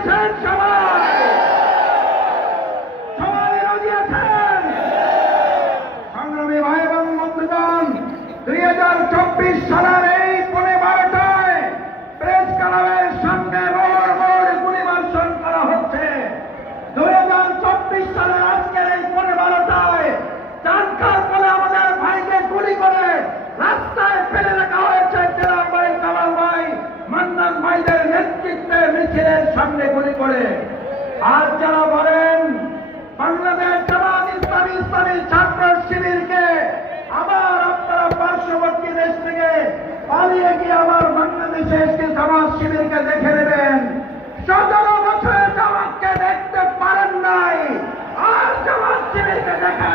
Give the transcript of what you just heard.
আছেন সবাই? সবাই রাজি আছেন? সংগ্রামী ভাই এবং বন্ধুগণ, 2024 সালের এই 12টায় প্রেস ক্লাবের সামনে মোড় গুলিবর্ষণ করা হচ্ছে। 2024 সালের আজকের এই 12টায় চানখার ফলে আমাদের ভাইকে গুলি করে রাস্তায় ফেলে রাখা হয়েছে। জেলার ভাই, কামাল ভাই, মান্নান ভাইদের নেতৃত্বে মিছিলের সামনে গুলি করে। আর যারা বলেন বাংলাদেশ জামাত ইসলামী ছাত্র শিবিরকে আবার আপনারা পার্শ্ববর্তী দেশ থেকে পালিয়ে গিয়ে আবার বাংলাদেশে এসে জামাত শিবিরকে দেখে নেবেন। 17 বছরে জামাতকে দেখতে পারেন নাই, আর জামাত শিবিরকে দেখে